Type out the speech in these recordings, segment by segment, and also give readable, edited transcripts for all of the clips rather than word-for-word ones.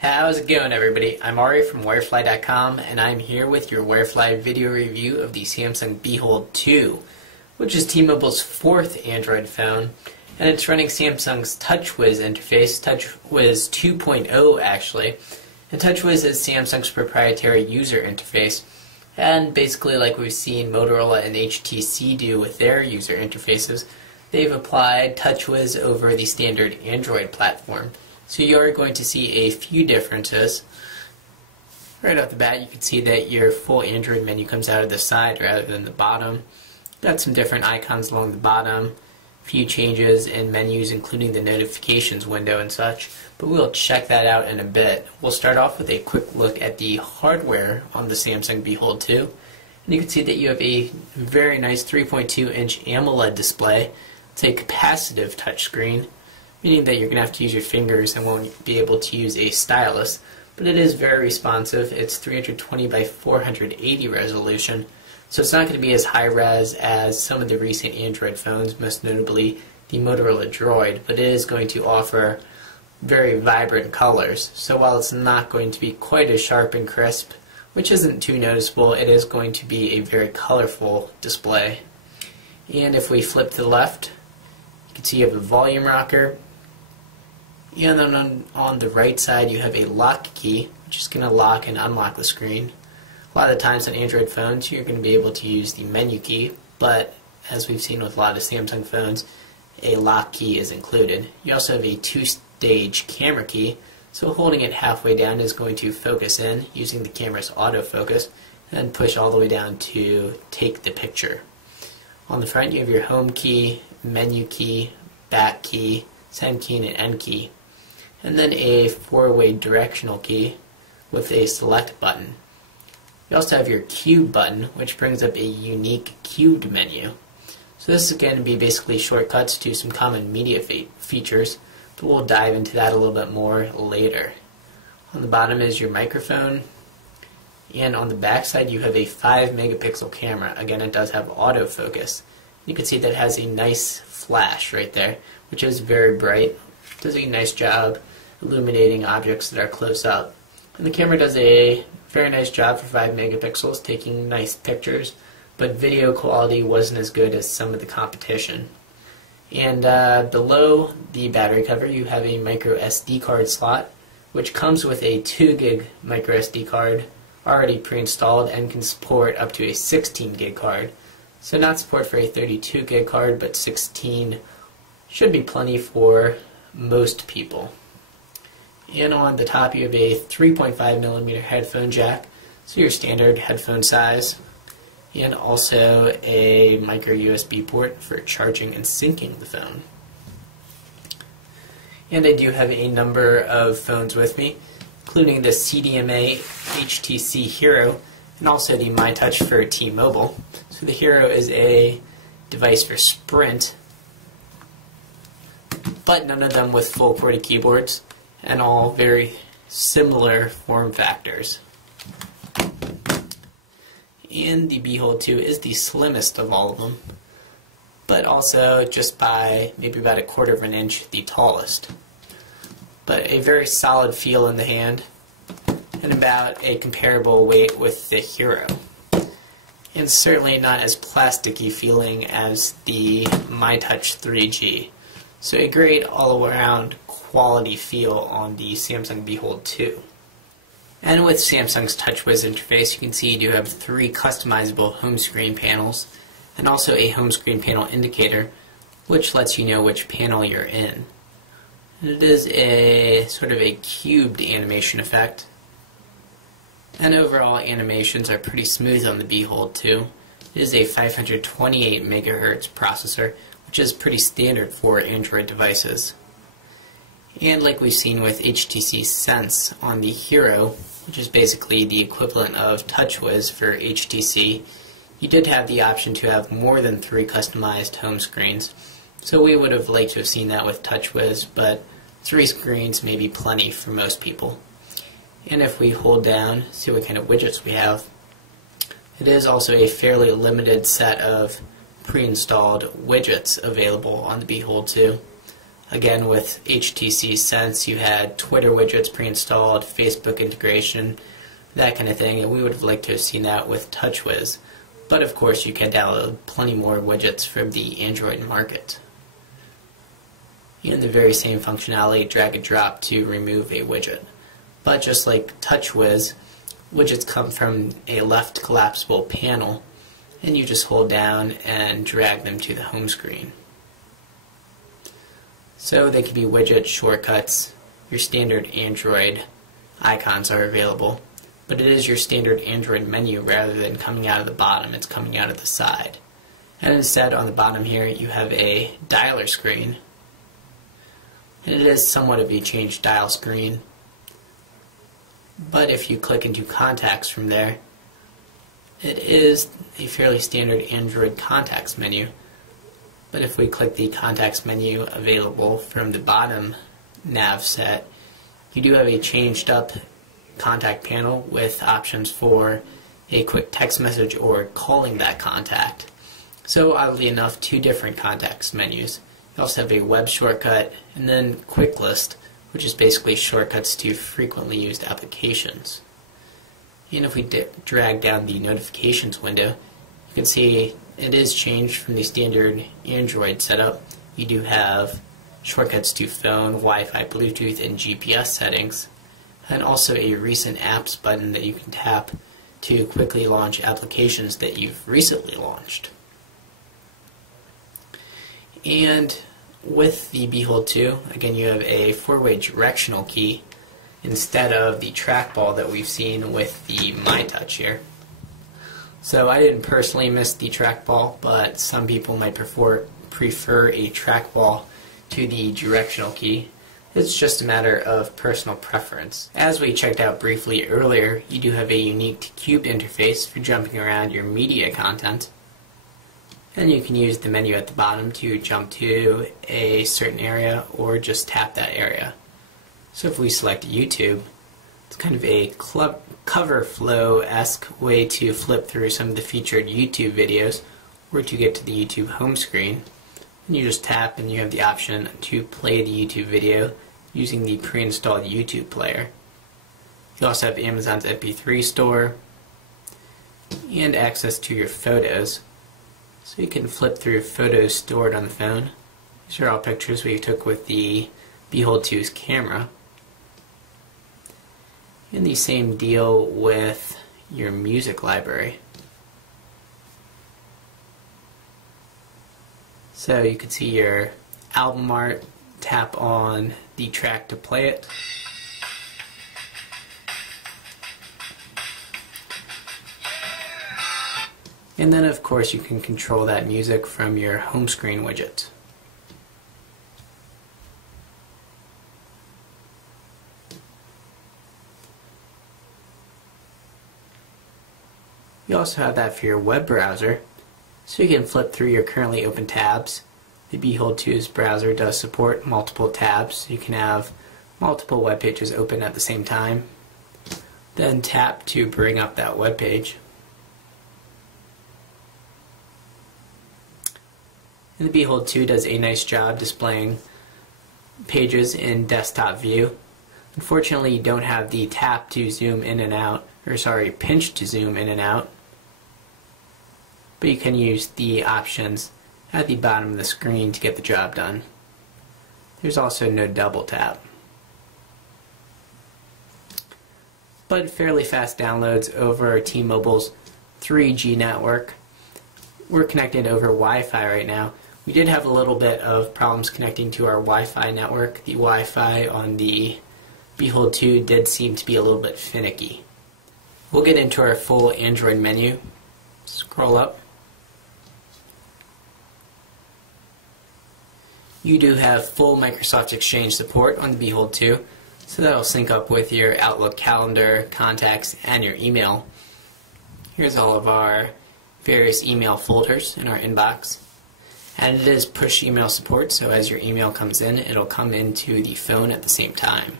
How's it going, everybody? I'm Ari from Wifefly.com, and I'm here with your Wifefly video review of the Samsung Behold 2, which is T-Mobile's fourth Android phone, and it's running Samsung's TouchWiz interface, TouchWiz 2.0 actually, and TouchWiz is Samsung's proprietary user interface, and basically like we've seen Motorola and HTC do with their user interfaces, they've applied TouchWiz over the standard Android platform. So you're going to see a few differences. Right off the bat, you can see that your full Android menu comes out of the side rather than the bottom. Got some different icons along the bottom, a few changes in menus including the notifications window and such, but we'll check that out in a bit. We'll start off with a quick look at the hardware on the Samsung Behold 2. And you can see that you have a very nice 3.2-inch AMOLED display. It's a capacitive touchscreen, meaning that you're going to have to use your fingers and won't be able to use a stylus, but it is very responsive. It's 320 by 480 resolution, so it's not going to be as high res as some of the recent Android phones, most notably the Motorola Droid, but it is going to offer very vibrant colors. So while it's not going to be quite as sharp and crisp, which isn't too noticeable, it is going to be a very colorful display. And if we flip to the left, you can see you have a volume rocker. And then on the right side you have a lock key, which is going to lock and unlock the screen. A lot of the times on Android phones you're going to be able to use the menu key, but as we've seen with a lot of Samsung phones, a lock key is included. You also have a two-stage camera key, so holding it halfway down is going to focus in using the camera's autofocus, and then push all the way down to take the picture. On the front you have your home key, menu key, back key, send key, and an end key, and then a four-way directional key with a select button. You also have your cube button, which brings up a unique cubed menu. So this is going to be basically shortcuts to some common media features, but we'll dive into that a little bit more later. On the bottom is your microphone, and on the back side you have a 5-megapixel camera. Again, it does have autofocus. You can see that it has a nice flash right there, which is very bright. Does a nice job illuminating objects that are close up. And the camera does a very nice job for 5 megapixels, taking nice pictures, but video quality wasn't as good as some of the competition. And below the battery cover you have a micro SD card slot, which comes with a 2 gig micro SD card already pre-installed and can support up to a 16 gig card. So not support for a 32 gig card, but 16 should be plenty for most people. And on the top you have a 3.5mm headphone jack, so your standard headphone size, and also a micro USB port for charging and syncing the phone. And I do have a number of phones with me, including the CDMA HTC Hero and also the MyTouch for T-Mobile. So the Hero is a device for Sprint, but none of them with full QWERTY keyboards, and all very similar form factors. And the Behold 2 is the slimmest of all of them, but also just by maybe about 1/4 of an inch the tallest. But a very solid feel in the hand, and about a comparable weight with the Hero. And certainly not as plasticky feeling as the MyTouch 3G. So a great all-around quality feel on the Samsung Behold 2. And with Samsung's TouchWiz interface, you can see you do have 3 customizable home screen panels, and also a home screen panel indicator, which lets you know which panel you're in. And it is a sort of a cubed animation effect, and overall animations are pretty smooth on the Behold 2. It is a 528 MHz processor, which is pretty standard for Android devices. And like we've seen with HTC Sense on the Hero, which is basically the equivalent of TouchWiz for HTC, you did have the option to have more than 3 customized home screens. So we would have liked to have seen that with TouchWiz, but 3 screens may be plenty for most people. And if we hold down, see what kind of widgets we have, it is also a fairly limited set of pre-installed widgets available on the Behold 2. Again, with HTC Sense, you had Twitter widgets pre-installed, Facebook integration, that kind of thing, and we would have liked to have seen that with TouchWiz. But of course, you can download plenty more widgets from the Android market. And the very same functionality, drag and drop to remove a widget. But just like TouchWiz, widgets come from a left collapsible panel, and you just hold down and drag them to the home screen. So they can be widget shortcuts. Your standard Android icons are available, but it is your standard Android menu rather than coming out of the bottom, it's coming out of the side. And instead on the bottom here you have a dialer screen, and it is somewhat of a changed dial screen, but if you click into contacts from there, it is a fairly standard Android contacts menu. But if we click the contacts menu available from the bottom nav set, you do have a changed up contact panel with options for a quick text message or calling that contact. So oddly enough, two different contacts menus. You also have a web shortcut and then quick list, which is basically shortcuts to frequently used applications. And if we drag down the notifications window, you can see it is changed from the standard Android setup. You do have shortcuts to phone, Wi-Fi, Bluetooth, and GPS settings, and also a recent apps button that you can tap to quickly launch applications that you've recently launched. And with the Behold 2, again, you have a four-way directional key instead of the trackball that we've seen with the MyTouch here. So I didn't personally miss the trackball, but some people might prefer a trackball to the directional key. It's just a matter of personal preference. As we checked out briefly earlier, you do have a unique cubed interface for jumping around your media content. And you can use the menu at the bottom to jump to a certain area or just tap that area. So if we select YouTube, it's kind of a cover flow-esque way to flip through some of the featured YouTube videos or to get to the YouTube home screen. And you just tap and you have the option to play the YouTube video using the pre-installed YouTube player. You also have Amazon's MP3 store and access to your photos. So you can flip through photos stored on the phone. These are all pictures we took with the Behold 2's camera. And the same deal with your music library. So you can see your album art, tap on the track to play it. And then of course you can control that music from your home screen widget. You also have that for your web browser, so you can flip through your currently open tabs. The Behold 2's browser does support multiple tabs, so you can have multiple web pages open at the same time. Then tap to bring up that web page. And the Behold 2 does a nice job displaying pages in desktop view. Unfortunately, you don't have the tap to zoom in and out, pinch to zoom in and out. But you can use the options at the bottom of the screen to get the job done. There's also no double tap. But fairly fast downloads over T-Mobile's 3G network. We're connected over Wi-Fi right now. We did have a little bit of problems connecting to our Wi-Fi network. The Wi-Fi on the Behold 2 did seem to be a little bit finicky. We'll get into our full Android menu. Scroll up. You do have full Microsoft Exchange support on the Behold 2, so that'll sync up with your Outlook calendar, contacts, and your email. Here's all of our various email folders in our inbox. And it is push email support, so as your email comes in, it'll come into the phone at the same time.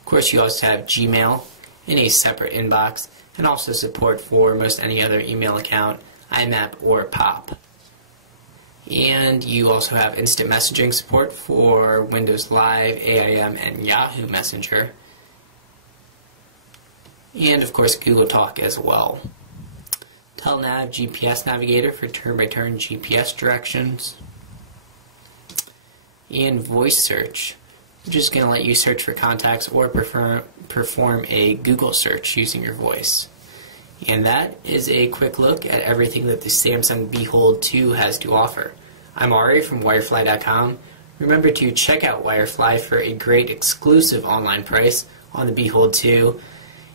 Of course, you also have Gmail in a separate inbox, and also support for most any other email account, IMAP or POP. And you also have instant messaging support for Windows Live, AIM, and Yahoo Messenger. And of course Google Talk as well. Telenav GPS Navigator for turn-by-turn GPS directions. And voice search, which is going to let you search for contacts or perform a Google search using your voice. And that is a quick look at everything that the Samsung Behold 2 has to offer. I'm Ari from Wifefly.com. Remember to check out Wifefly for a great exclusive online price on the Behold 2.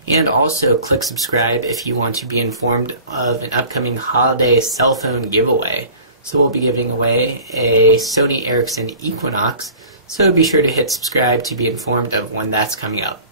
And also click subscribe if you want to be informed of an upcoming holiday cell phone giveaway. So we'll be giving away a Sony Ericsson Equinox, so be sure to hit subscribe to be informed of when that's coming up.